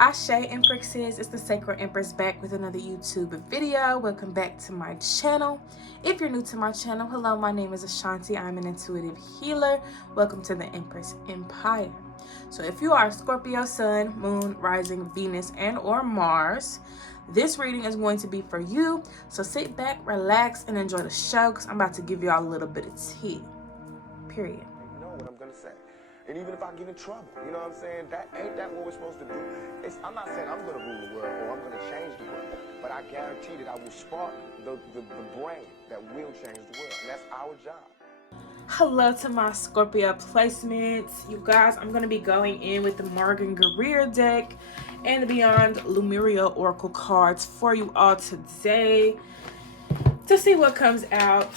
Ashe Empresses, it's the Sacred Empress back with another YouTube video. Welcome back to my channel. If you're new to my channel, hello, my name is Ashanti. I'm an intuitive healer. Welcome to the Empress Empire. So if you are a Scorpio sun, moon, rising, Venus, and or Mars, this reading is going to be for you. So sit back, relax, and enjoy the show because I'm about to give y'all a little bit of tea. Period. You know what I'm going to say. And even if I get in trouble, you know what I'm saying? Ain't that what we're supposed to do? I'm not saying I'm going to rule the world or I'm going to change the world, but I guarantee that I will spark the brain that will change the world, and that's our job. Hello to my Scorpio placements. You guys, I'm going to be going in with the Morgan Guerrero deck and the Beyond Lemuria Oracle cards for you all today to see what comes out.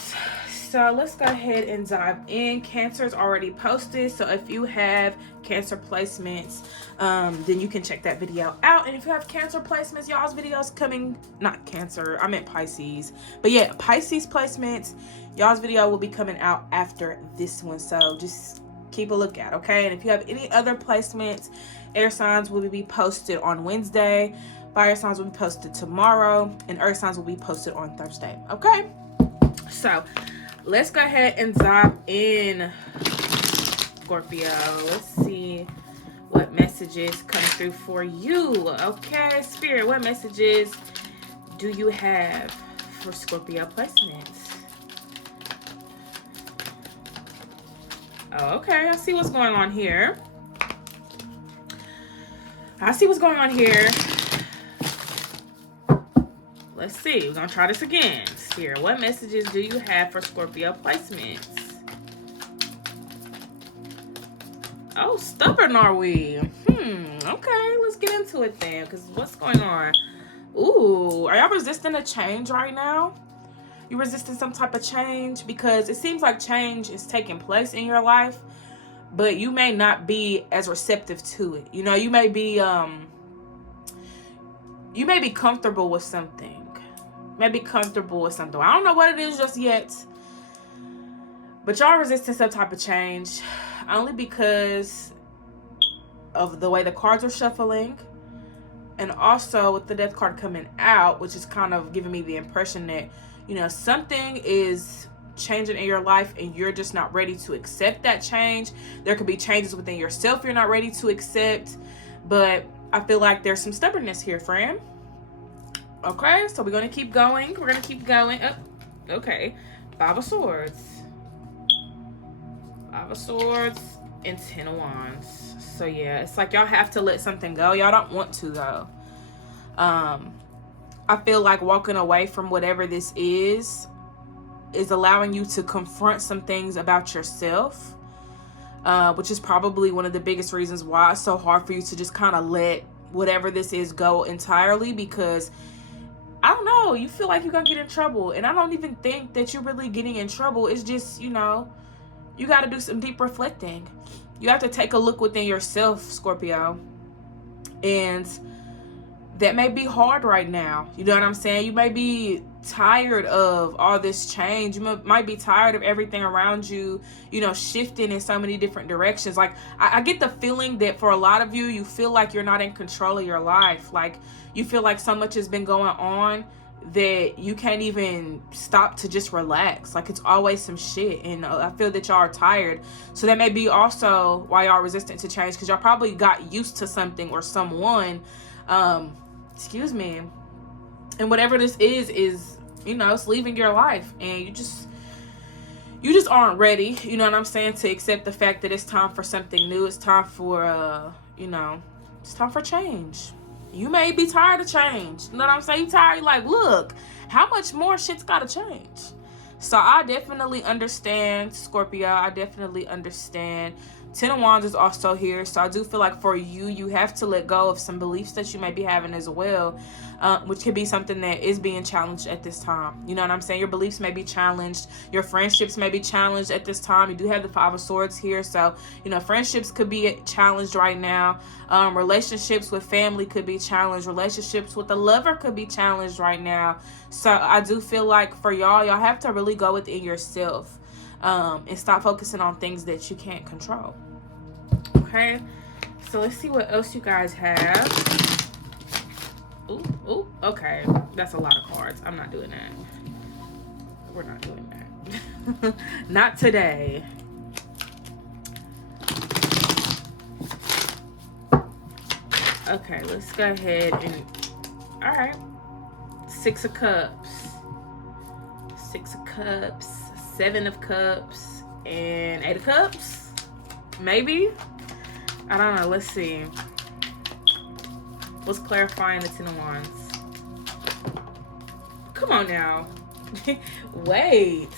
So let's go ahead and dive in. Cancer is already posted, so if you have Cancer placements, then you can check that video out. And if you have Cancer placements, y'all's videos coming, not Cancer, I meant Pisces, but yeah, Pisces placements, y'all's video will be coming out after this one, so just keep a lookout, okay? And if you have any other placements, air signs will be posted on Wednesday, fire signs will be posted tomorrow, and earth signs will be posted on Thursday, okay? So let's go ahead and dive in, Scorpio. Let's see what messages come through for you. Okay, Spirit, what messages do you have for Scorpio placements? Oh, okay, I see what's going on here. Let's see. We're going to try this again. Spirit, what messages do you have for Scorpio placements? Oh, stubborn are we? Okay, let's get into it then. Because what's going on? Ooh, are y'all resisting a change right now? You resisting some type of change? Because it seems like change is taking place in your life, but you may not be as receptive to it. You know, you may be comfortable with something. I don't know what it is just yet, but y'all resisting some type of change only because of the way the cards are shuffling, and also with the death card coming out, which is kind of giving me the impression that, you know, something is changing in your life and you're just not ready to accept that change. There could be changes within yourself you're not ready to accept, but I feel like there's some stubbornness here, friend. Okay, so we're going to keep going. Oh, okay. Five of Swords. And 10 of Wands. So yeah, it's like y'all have to let something go. Y'all don't want to, though. I feel like walking away from whatever this is allowing you to confront some things about yourself, which is probably one of the biggest reasons why it's so hard for you to just kind of let whatever this is go entirely, because I don't know, you feel like you're gonna get in trouble, and I don't even think that you're really getting in trouble. It's just, you know, you got to do some deep reflecting. You have to take a look within yourself, Scorpio, and that may be hard right now. You know what I'm saying? You may be tired of all this change. You might be tired of everything around you, you know, shifting in so many different directions. Like, I get the feeling that for a lot of you, you feel like you're not in control of your life. Like, you feel like so much has been going on that you can't even stop to just relax. Like, it's always some shit, and I feel that y'all are tired. So that may be also why y'all are resistant to change, because y'all probably got used to something or someone, and whatever this is, you know, it's leaving your life, and you just aren't ready, you know what I'm saying, to accept the fact that it's time for something new. It's time for it's time for change. You may be tired of change. You know what I'm saying? You tired, you're like, look, how much more shit's gotta change? So I definitely understand, Scorpio. I definitely understand. 10 of Wands is also here. So I do feel like for you, you have to let go of some beliefs that you may be having as well, which could be something that is being challenged at this time. You know what I'm saying? Your beliefs may be challenged. Your friendships may be challenged at this time. You do have the 5 of Swords here. So, you know, friendships could be challenged right now. Relationships with family could be challenged. Relationships with a lover could be challenged right now. So I do feel like for y'all have to really go within yourself. And stop focusing on things that you can't control. Okay, So let's see what else you guys have. Ooh, okay. That's a lot of cards. I'm not doing that. We're not doing that. Not today. Okay, let's go ahead and... Alright. 6 of Cups. 6 of Cups. 7 of Cups. And 8 of Cups? Maybe? I don't know. Let's see. What's clarifying the 10 of Wands? Come on now. Wait.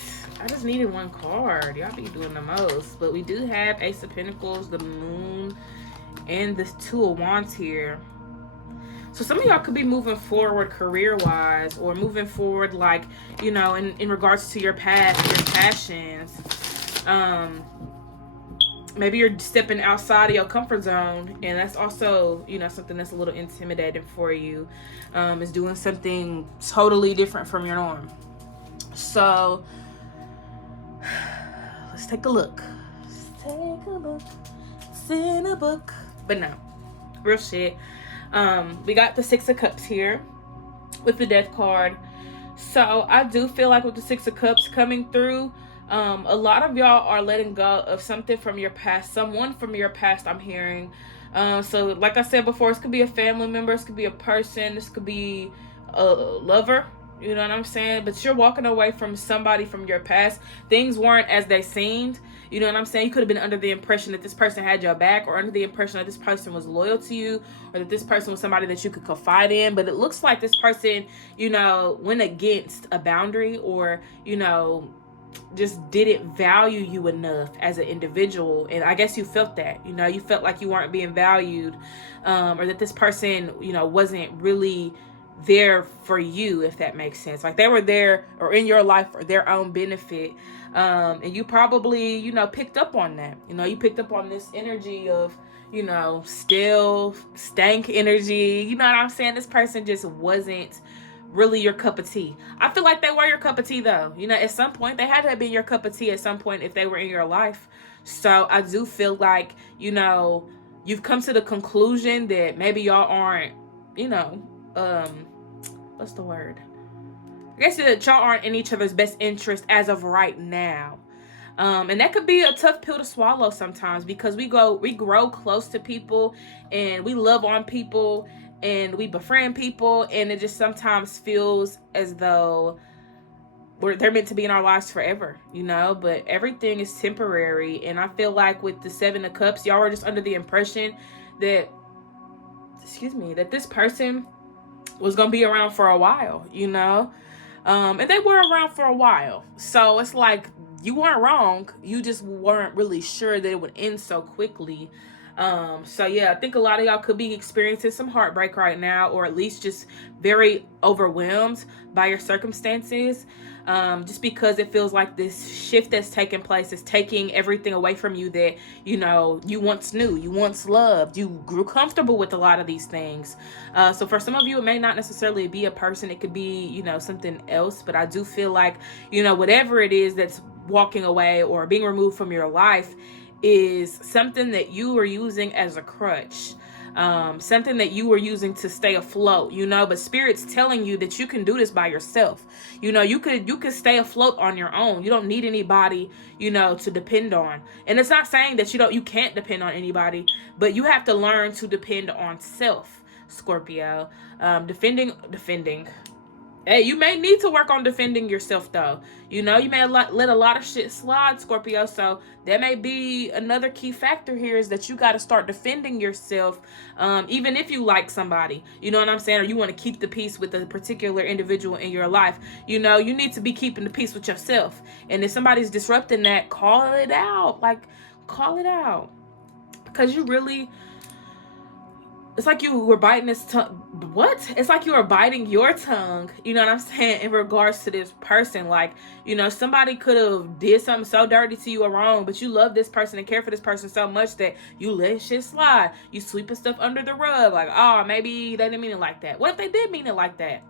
I just needed one card. Y'all be doing the most. But we do have Ace of Pentacles, the Moon, and the 2 of Wands here. So some of y'all could be moving forward career-wise, or moving forward, like, you know, in regards to your past, your passions. Maybe you're stepping outside of your comfort zone, and that's also, you know, something that's a little intimidating for you. Is doing something totally different from your norm. So let's take a look. Let's take a look. It's in a book. But no, real shit. We got the 6 of Cups here with the Death card. So I do feel like with the 6 of Cups coming through, a lot of y'all are letting go of something from your past, someone from your past, I'm hearing. So like I said before, this could be a family member, this could be a person, this could be a lover, you know what I'm saying? But you're walking away from somebody from your past. Things weren't as they seemed, you know what I'm saying? You could have been under the impression that this person had your back, or under the impression that this person was loyal to you, or that this person was somebody that you could confide in. But it looks like this person, you know, went against a boundary, or, you know, just didn't value you enough as an individual. And I guess you felt that, you know, you felt like you weren't being valued, or that this person, you know, wasn't really there for you, if that makes sense. Like they were there or in your life for their own benefit. And you probably, you know, picked up on that. You know, you picked up on this energy of, you know, still stank energy. You know what I'm saying? This person just wasn't really your cup of tea. I feel like they were your cup of tea though. You know, at some point they had to have been your cup of tea at some point if they were in your life. So I do feel like, you know, you've come to the conclusion that maybe y'all aren't, you know, what's the word? I guess that y'all aren't in each other's best interest as of right now. And that could be a tough pill to swallow sometimes, because we grow close to people and we love on people and we befriend people, and it just sometimes feels as though they're meant to be in our lives forever, you know, but everything is temporary. And I feel like with the 7 of Cups, y'all are just under the impression that, that this person was going to be around for a while, you know, and they were around for a while. So it's like, you weren't wrong. You just weren't really sure that it would end so quickly. So yeah, I think a lot of y'all could be experiencing some heartbreak right now, or at least just very overwhelmed by your circumstances. Just because it feels like this shift that's taking place is taking everything away from you that, you know, you once knew, you once loved, you grew comfortable with a lot of these things. So for some of you, it may not necessarily be a person. It could be, you know, something else. But I do feel like, you know, whatever it is that's walking away or being removed from your life is something that you were using as a crutch. Something that you were using to stay afloat, you know, but Spirit's telling you that you can do this by yourself. You know, you could stay afloat on your own. You don't need anybody, you know, to depend on. And it's not saying that you can't depend on anybody, but you have to learn to depend on self, Scorpio. Defending. Hey, you may need to work on defending yourself, though. You know, you may let a lot of shit slide, Scorpio. So that may be another key factor here, is that you got to start defending yourself, even if you like somebody. You know what I'm saying? Or you want to keep the peace with a particular individual in your life. You know, you need to be keeping the peace with yourself. And if somebody's disrupting that, call it out. Like, call it out. Because you really... It's like you were biting his tongue. What? It's like you were biting your tongue, you know what I'm saying, in regards to this person. Like, you know, somebody could have did something so dirty to you or wrong, but you love this person and care for this person so much that you let shit slide. You sweeping stuff under the rug. Like, oh, maybe they didn't mean it like that. What if they did mean it like that?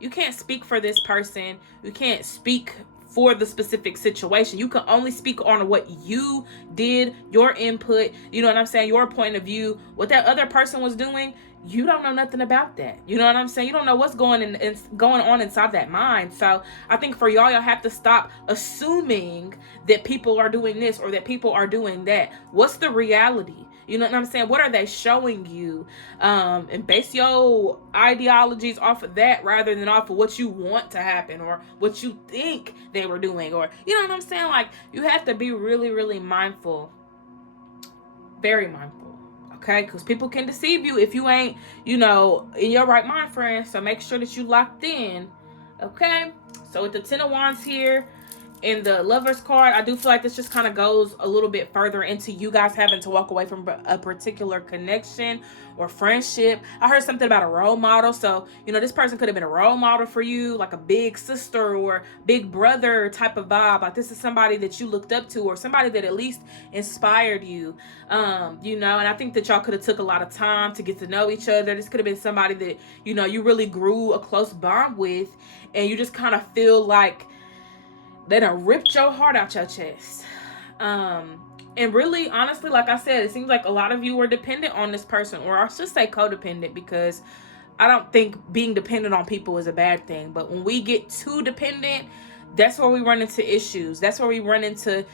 You can't speak for this person. You can't speak for the specific situation. You can only speak on what you did, your input, you know what I'm saying, your point of view. What that other person was doing, you don't know nothing about that. You know what I'm saying? You don't know what's going on inside that mind. So I think for y'all have to stop assuming that people are doing this or that people are doing that. What's the reality? You know what I'm saying? What are they showing you? And base your ideologies off of that rather than off of what you want to happen or what you think they were doing. Or, you know what I'm saying? Like, you have to be really, really mindful. Very mindful. Okay? Because people can deceive you if you ain't, in your right mind, friends. So make sure that you locked in. Okay? So with the Ten of Wands here, in the Lover's card, I do feel like this just kind of goes a little bit further into you guys having to walk away from a particular connection or friendship. I heard something about a role model. So, this person could have been a role model for you, like a big sister or big brother type of vibe. Like, this is somebody that you looked up to or somebody that at least inspired you. And I think that y'all could have took a lot of time to get to know each other. This could have been somebody that, you really grew a close bond with, and you just kind of feel like they done ripped your heart out your chest. And really, honestly, like I said, it seems like a lot of you were dependent on this person, or I should say codependent, because I don't think being dependent on people is a bad thing. But when we get too dependent, that's where we run into issues. That's where we run into,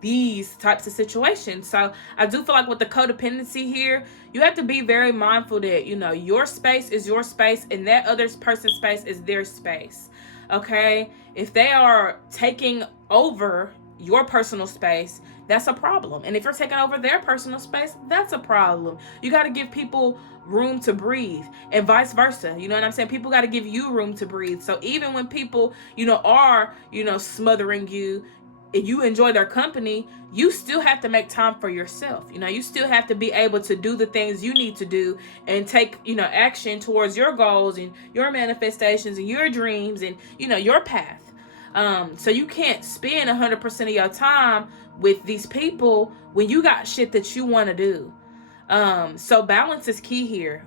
these types of situations. So I do feel like with the codependency here, you have to be very mindful that, your space is your space and that other person's space is their space. Okay? If they are taking over your personal space, that's a problem. And if you're taking over their personal space, that's a problem. You got to give people room to breathe, and vice versa. You know what I'm saying? People got to give you room to breathe. So even when people, are, smothering you, and you enjoy their company, you still have to make time for yourself. You still have to be able to do the things you need to do and take, action towards your goals and your manifestations and your dreams and, your path. So you can't spend 100% of your time with these people when you got shit that you want to do. So balance is key here.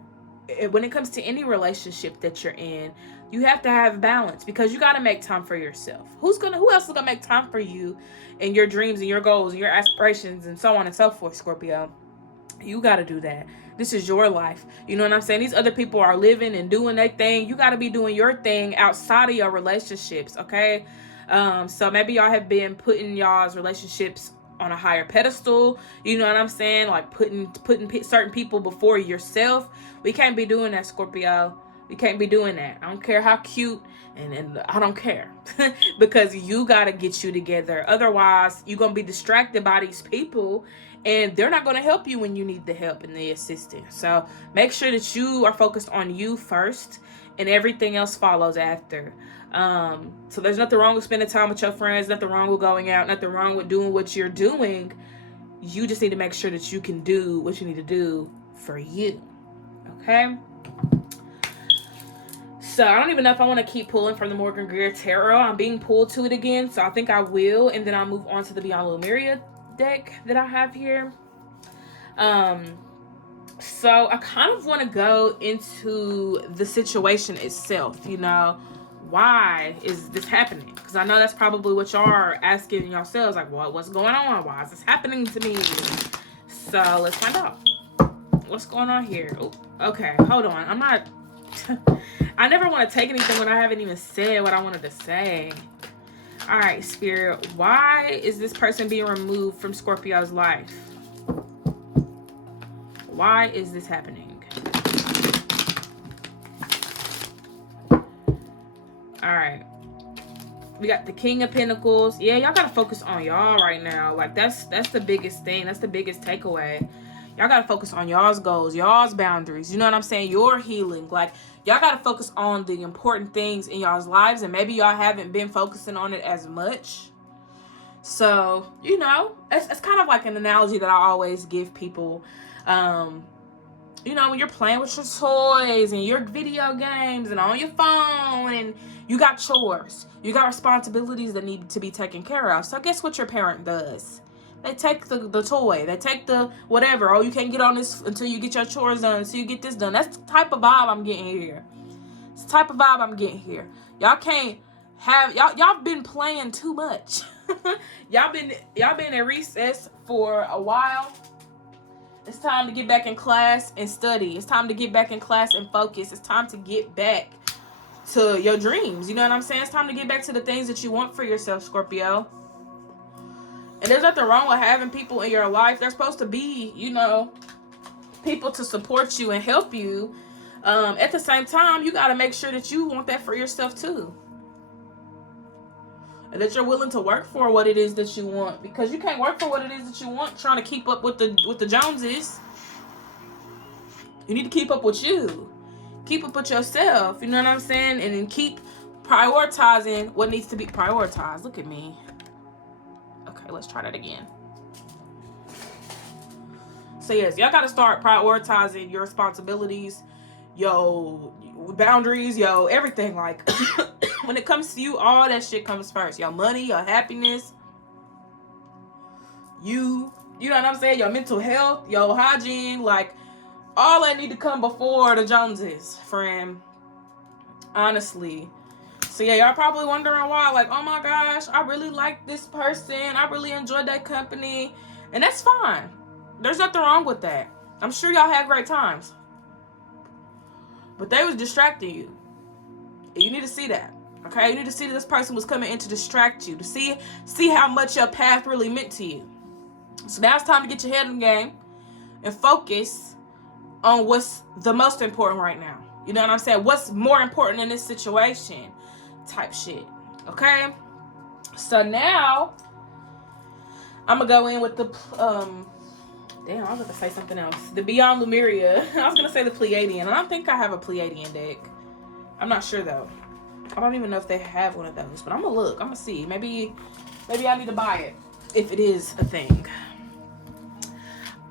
When it comes to any relationship that you're in, you have to have balance, because you got to make time for yourself. Who else is going to make time for you and your dreams and your goals and your aspirations and so on and so forth, Scorpio? You got to do that. This is your life. You know what I'm saying? These other people are living and doing their thing. You got to be doing your thing outside of your relationships, okay? So maybe y'all have been putting y'all's relationships on a higher pedestal. You know what I'm saying? Like putting certain people before yourself. We can't be doing that, Scorpio. We can't be doing that. I don't care how cute, and I don't care. Because you got to get you together. Otherwise, you're going to be distracted by these people, and they're not going to help you when you need the help and the assistance. So make sure that you are focused on you first, and everything else follows after. So there's nothing wrong with spending time with your friends, nothing wrong with going out, nothing wrong with doing what you're doing. You just need to make sure that you can do what you need to do for you. Okay? So I don't even know if I want to keep pulling from the Morgan Greer Tarot. I'm being pulled to it again, so I think I will, and then I'll move on to the Beyond Lumeria deck that I have here. So I kind of want to go into the situation itself. Why is this happening? Because I know that's probably what y'all are asking yourselves, like, what's going on? Why is this happening to me? So let's find out. What's going on here? Ooh, okay, hold on. I'm not... I never want to take anything when I haven't even said what I wanted to say. All right, Spirit. Why is this person being removed from Scorpio's life? Why is this happening? All right. We got the King of Pentacles. Yeah, y'all got to focus on y'all right now. Like, that's the biggest thing. That's the biggest takeaway. Y'all got to focus on y'all's goals, y'all's boundaries. You know what I'm saying? Your healing. Like, y'all got to focus on the important things in y'all's lives. And maybe y'all haven't been focusing on it as much. So, it's kind of like an analogy that I always give people. When you're playing with your toys and your video games and on your phone, and you got chores. You got responsibilities that need to be taken care of. So guess what your parent does? They take the toy. They take the whatever. Oh, you can't get on this until you get your chores done, until you get this done. That's the type of vibe I'm getting here. It's the type of vibe I'm getting here. Y'all can't y'all been playing too much. y'all been at recess for a while. It's time to get back in class and study. It's time to get back in class and focus. It's time to get back to your dreams. You know what I'm saying? It's time to get back to the things that you want for yourself, Scorpio. And there's nothing wrong with having people in your life. They're supposed to be, you know, people to support you and help you. At the same time, you got to make sure that you want that for yourself too. And that you're willing to work for what it is that you want, because you can't work for what it is that you want trying to keep up with the Joneses. You need to keep up with you, keep up with yourself. You know what I'm saying? And then keep prioritizing what needs to be prioritized. Look at me. Okay, let's try that again. So yes, y'all got to start prioritizing your responsibilities, your boundaries, everything. Like when it comes to you, all that shit comes first. Your money, your happiness, you know what I'm saying? Your mental health, your hygiene, like all that need to come before the Joneses, friend. Honestly. So yeah, y'all probably wondering why, like, oh my gosh, I really like this person. I really enjoyed that company. And that's fine. There's nothing wrong with that. I'm sure y'all had great times. But they was distracting you. You need to see that. Okay? You need to see that this person was coming in to distract you. To see how much your path really meant to you. So now it's time to get your head in the game and focus on what's the most important right now. You know what I'm saying? What's more important in this situation? Type shit. Okay? So now I'm gonna go in with the damn, I was gonna say something else. The Beyond Lemuria. I was gonna say the Pleiadian. I don't think I have a Pleiadian deck. I'm not sure though. I don't even know if they have one of those, but I'm gonna look. I'm gonna see. Maybe I need to buy it if it is a thing.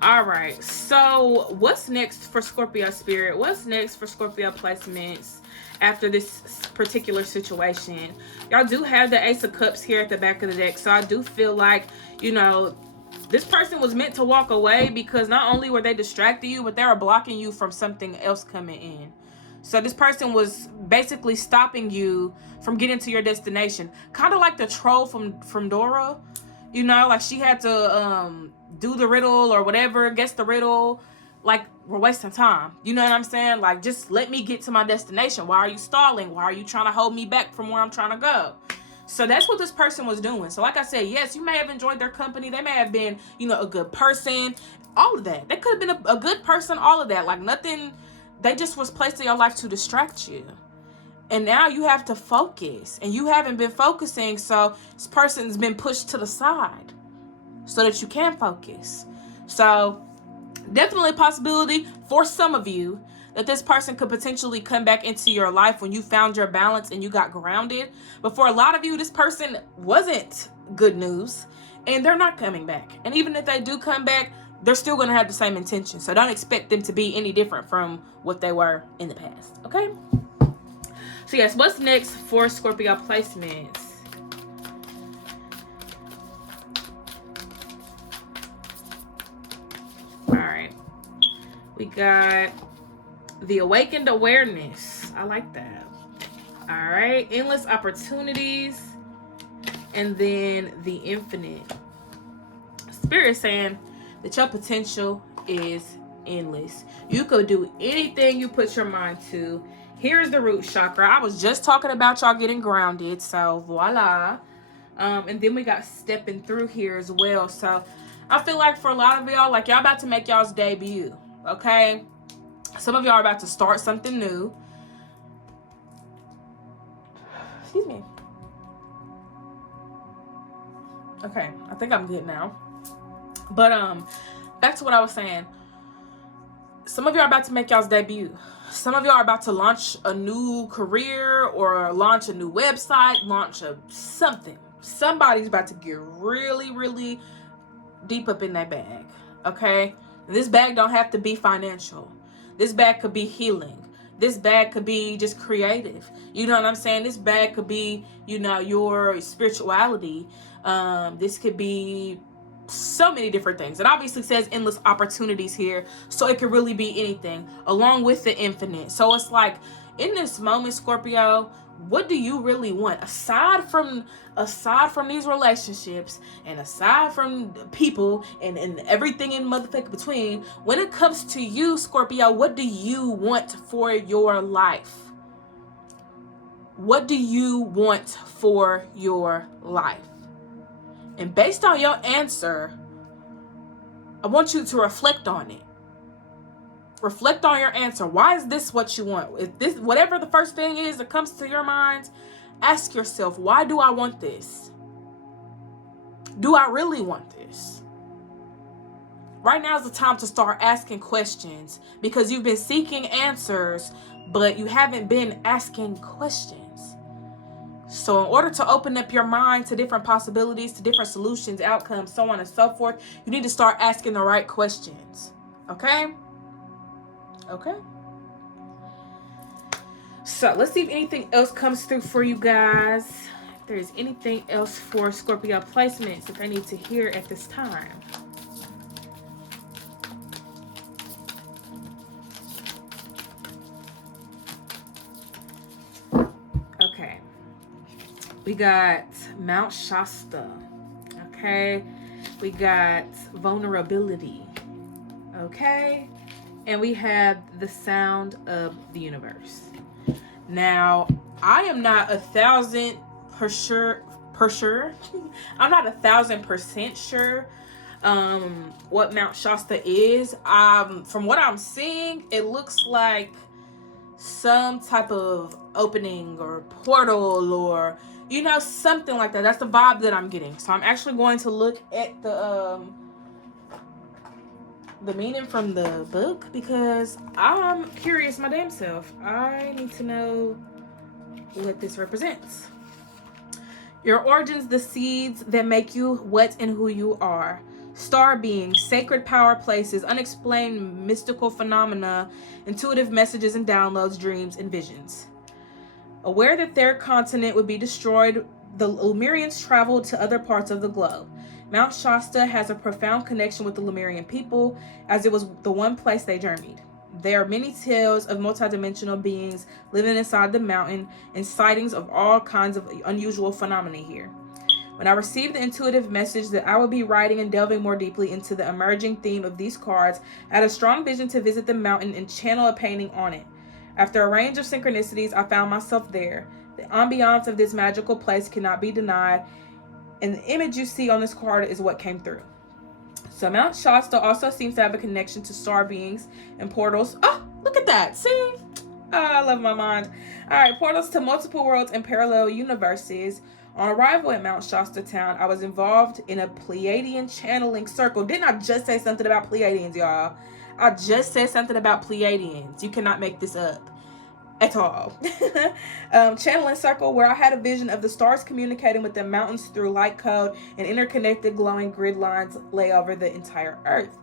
All right. So what's next for Scorpio Spirit? What's next for Scorpio placements after this particular situation? Y'all do have the Ace of Cups here at the back of the deck, so I do feel like, you know, this person was meant to walk away because not only were they distracting you, but they were blocking you from something else coming in. So this person was basically stopping you from getting to your destination. Kind of like the troll from Dora. You know, like she had to do the riddle or whatever, guess the riddle. Like, we're wasting time. You know what I'm saying? Like, just let me get to my destination. Why are you stalling? Why are you trying to hold me back from where I'm trying to go? So that's what this person was doing. So like I said, yes, you may have enjoyed their company. They may have been, you know, a good person. All of that. They could have been a good person. All of that. Like nothing. They just was placed in your life to distract you. And now you have to focus. And you haven't been focusing. So this person's been pushed to the side so that you can focus. So definitely a possibility for some of you that this person could potentially come back into your life when you found your balance and you got grounded. But for a lot of you, this person wasn't good news and they're not coming back. And even if they do come back, they're still going to have the same intention. So don't expect them to be any different from what they were in the past. Okay? So yes, what's next for Scorpio placements? All right. We got the Awakened Awareness. I like that. All right. Endless Opportunities. And then the Infinite. Spirit saying that your potential is endless. You could do anything you put your mind to. Here's the root chakra. I was just talking about y'all getting grounded. So voila. And then we got stepping through here as well. So I feel like for a lot of y'all, like y'all about to make y'all's debut. Okay? Some of y'all are about to start something new. Excuse me. Okay, I think I'm good now. But back to what I was saying. Some of y'all are about to make y'all's debut. Some of y'all are about to launch a new career or launch a new website, launch something. Somebody's about to get really, really deep up in that bag. Okay? And this bag don't have to be financial. This bag could be healing. This bag could be just creative. You know what I'm saying? This bag could be, you know, your spirituality. This could be so many different things. It obviously says endless opportunities here. So it could really be anything along with the infinite. So it's like in this moment, Scorpio, what do you really want? Aside from these relationships and aside from people and everything in motherfucker between, when it comes to you, Scorpio, what do you want for your life? What do you want for your life? And based on your answer, I want you to reflect on it. Reflect on your answer. Why is this what you want? If this, whatever the first thing is that comes to your mind, ask yourself, why do I want this? Do I really want this? Right now is the time to start asking questions, because you've been seeking answers, but you haven't been asking questions. So in order to open up your mind to different possibilities, to different solutions, outcomes, so on and so forth, you need to start asking the right questions. Okay? Okay. So let's see if anything else comes through for you guys. If there's anything else for Scorpio placements that they need to hear at this time. Okay. We got Mount Shasta. Okay. We got vulnerability. Okay. And we have the sound of the universe. Now, I am not 1,000% sure. I'm not 1,000% sure what Mount Shasta is. From what I'm seeing, it looks like some type of opening or portal or something like that. That's the vibe that I'm getting. So I'm actually going to look at the meaning from the book, because I'm curious my damn self. I need to know what this represents. Your origins, the seeds that make you what and who you are. Star beings, sacred power places, unexplained mystical phenomena, intuitive messages and downloads, dreams and visions. Aware that their continent would be destroyed, the Lemurians traveled to other parts of the globe. Mount Shasta has a profound connection with the Lemurian people, as it was the one place they journeyed. There are many tales of multidimensional beings living inside the mountain and sightings of all kinds of unusual phenomena here. When I received the intuitive message that I would be writing and delving more deeply into the emerging theme of these cards, I had a strong vision to visit the mountain and channel a painting on it. After a range of synchronicities, I found myself there. The ambiance of this magical place cannot be denied, and the image you see on this card is what came through. So Mount Shasta also seems to have a connection to star beings and portals. Oh, look at that. See? Oh, I love my mind. All right, portals to multiple worlds and parallel universes. On arrival at Mount Shasta town, I was involved in a Pleiadian channeling circle. Didn't I just say something about Pleiadians, y'all? I just said something about Pleiadians. You cannot make this up at all. Channeling circle, where I had a vision of the stars communicating with the mountains through light code, and interconnected glowing grid lines lay over the entire earth.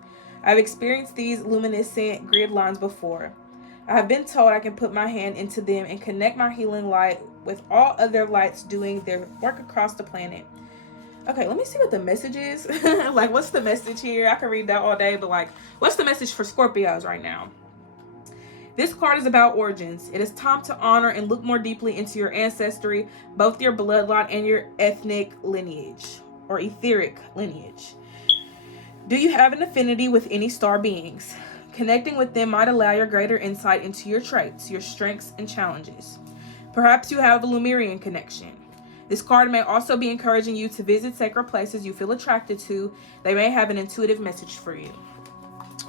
I've experienced these luminescent grid lines before. I have been told I can put my hand into them and connect my healing light with all other lights doing their work across the planet. Okay, let me see what the message is. Like, what's the message here? I can read that all day, but what's the message for Scorpios right now? This card is about origins. It is time to honor and look more deeply into your ancestry, both your bloodline and your ethnic lineage or etheric lineage. Do you have an affinity with any star beings? Connecting with them might allow your greater insight into your traits, your strengths, and challenges. Perhaps you have a Lemurian connection. This card may also be encouraging you to visit sacred places you feel attracted to. They may have an intuitive message for you.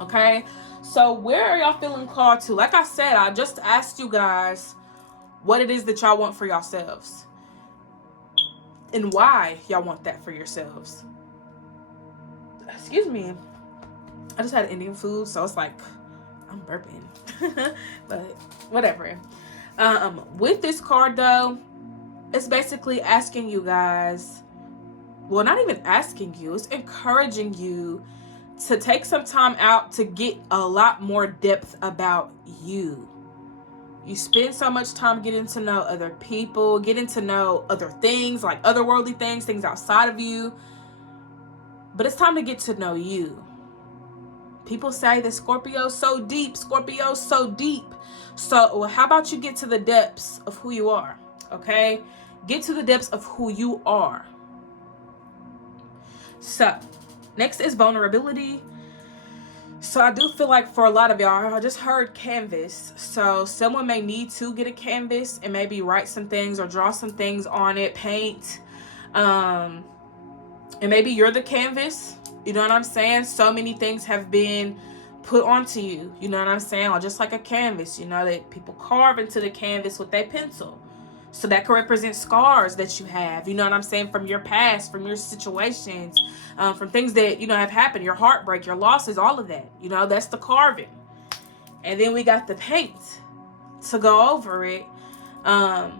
Okay? So where are y'all feeling called to? Like I said, I just asked you guys what it is that y'all want for yourselves. And why y'all want that for yourselves. Excuse me. I just had Indian food, so it's like I'm burping. But whatever. With this card though, it's basically asking you guys, well, not even asking you, it's encouraging you to take some time out to get a lot more depth about you. You spend so much time getting to know other people, getting to know other things, like otherworldly things outside of you. But it's time to get to know you. People say that Scorpio's so deep. Scorpio's so deep. So how about you get to the depths of who you are? Okay? Get to the depths of who you are. So, next is vulnerability. So I do feel like for a lot of y'all, I just heard canvas. So someone may need to get a canvas and maybe write some things or draw some things on it, paint. And maybe you're the canvas. You know what I'm saying? So many things have been put onto you. You know what I'm saying? Or just like a canvas, you know, that people carve into the canvas with their pencil. So that could represent scars that you have, you know what I'm saying, from your past, from your situations, from things that, you know, have happened, your heartbreak, your losses, all of that. You know, that's the carving. And then we got the paint to go over it. And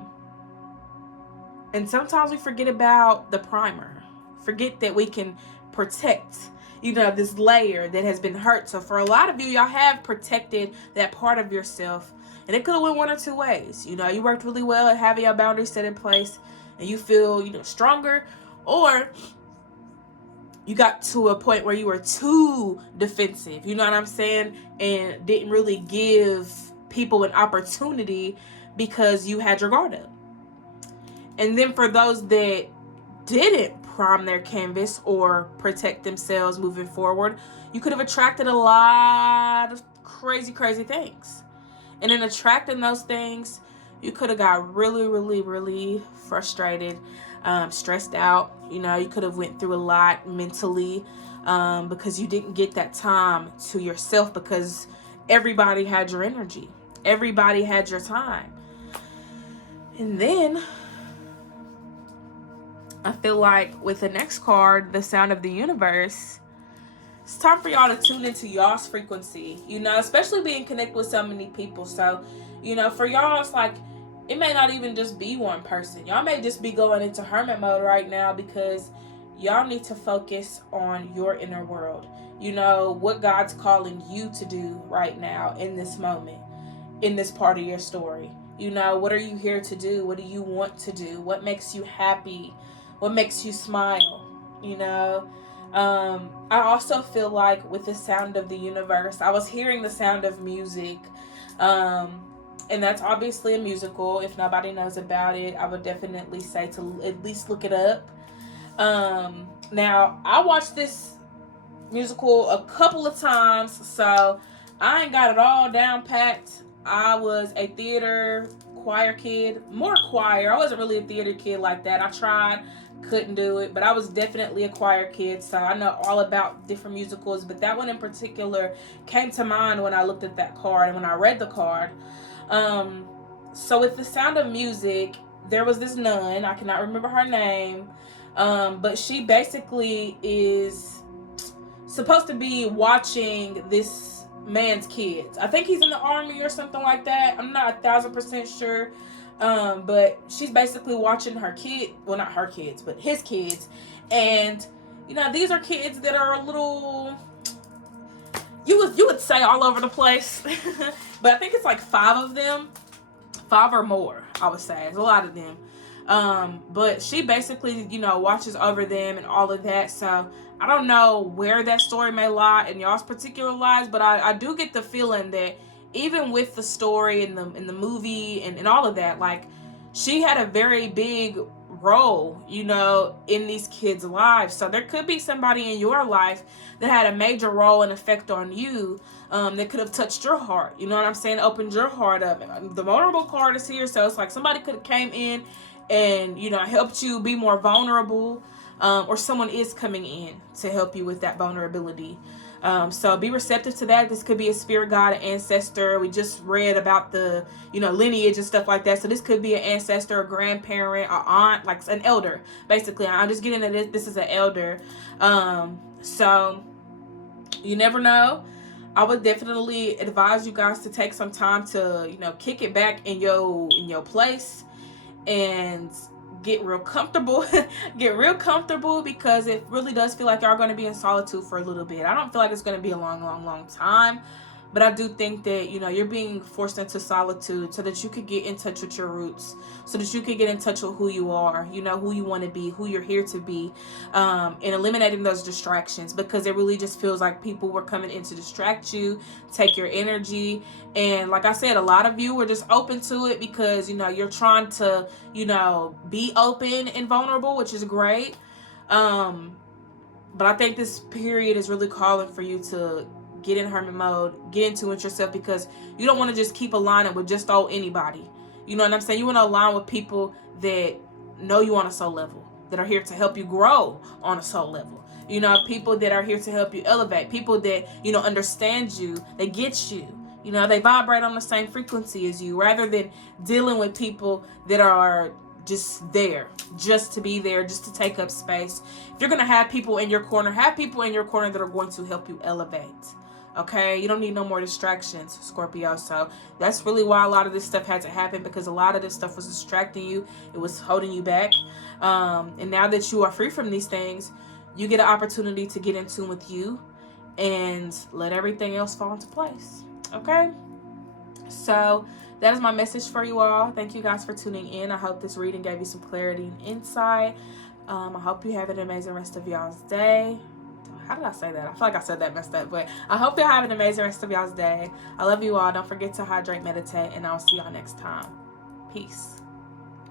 sometimes we forget about the primer. Forget that we can protect, you know, this layer that has been hurt. So for a lot of you, y'all have protected that part of yourself. And it could have went one or two ways. You know, you worked really well at having your boundaries set in place and you feel, you know, stronger. Or you got to a point where you were too defensive, you know what I'm saying? And didn't really give people an opportunity because you had your guard up. And then for those that didn't prime their canvas or protect themselves moving forward, you could have attracted a lot of crazy things. And in attracting those things, you could have got really frustrated, stressed out. You know, you could have went through a lot mentally because you didn't get that time to yourself because everybody had your energy. Everybody had your time. And then I feel like with the next card, the Sound of the Universe, it's time for y'all to tune into y'all's frequency, you know, especially being connected with so many people. So, you know, for y'all, it's like, it may not even just be one person. Y'all may just be going into hermit mode right now because y'all need to focus on your inner world. You know, what God's calling you to do right now in this moment, in this part of your story. You know, what are you here to do? What do you want to do? What makes you happy? What makes you smile? You know? I also feel like with the Sound of the Universe, I was hearing the sound of music, and that's obviously a musical. If nobody knows about it, I would definitely say to at least look it up. Now, I watched this musical a couple of times, so I ain't got it all down packed. I was a theater choir kid, more choir. I wasn't really a theater kid like that. I tried, couldn't do it, but I was definitely a choir kid, so I know all about different musicals, but that one in particular came to mind when I looked at that card and when I read the card. So with the Sound of Music, there was this nun, I cannot remember her name, but she basically is supposed to be watching this man's kids. I think he's in the army or something like that. I'm not 1,000% sure. But she's basically watching her kid, well, not her kids, but his kids. And, you know, these are kids that are a little, you would say all over the place. But I think it's like 5 of them, 5 or more, I would say. There's a lot of them. But she basically, you know, watches over them and all of that. So I don't know where that story may lie in y'all's particular lives, but I do get the feeling that even with the story and the movie and all of that, like, she had a very big role, you know, in these kids' lives. So there could be somebody in your life that had a major role and effect on you, that could have touched your heart. You know what I'm saying? Opened your heart up. The vulnerable card is here, so it's like somebody could have came in and, you know, helped you be more vulnerable, or someone is coming in to help you with that vulnerability. So be receptive to that. This could be a spirit guide, an ancestor. We just read about the, you know, lineage and stuff like that. So this could be an ancestor, a grandparent, an aunt, like an elder. Basically, I'm just getting into this. This is an elder. So you never know. I would definitely advise you guys to take some time to, you know, kick it back in your place and get real comfortable. Get real comfortable, because it really does feel like y'all going to be in solitude for a little bit. I don't feel like it's going to be a long time, But I do think that, you're being forced into solitude so that you could get in touch with your roots, so that you could get in touch with who you are, who you want to be, who you're here to be, and eliminating those distractions, because it really just feels like people were coming in to distract you, take your energy. And like I said, a lot of you were just open to it because, you're trying to, be open and vulnerable, which is great. But I think this period is really calling for you to get in hermit mode, get into it yourself, because you don't want to just keep aligning with just anybody. You know what I'm saying? You want to align with people that know you on a soul level, that are here to help you grow on a soul level. People that are here to help you elevate, people that, understand you, they get you. They vibrate on the same frequency as you, rather than dealing with people that are just there, just to be there, just to take up space. If you're going to have people in your corner, have people in your corner that are going to help you elevate. Okay, you don't need no more distractions, Scorpio. So that's really why a lot of this stuff had to happen, because a lot of this stuff was distracting you. It was holding you back. And now that you are free from these things, you get an opportunity to get in tune with you and let everything else fall into place. Okay, so that is my message for you all. Thank you guys for tuning in. I hope this reading gave you some clarity and insight. I hope you have an amazing rest of y'all's day. How did I say that? I feel like I said that messed up, but I hope y'all have an amazing rest of y'all's day. I love you all. Don't forget to hydrate, meditate, and I'll see y'all next time. Peace.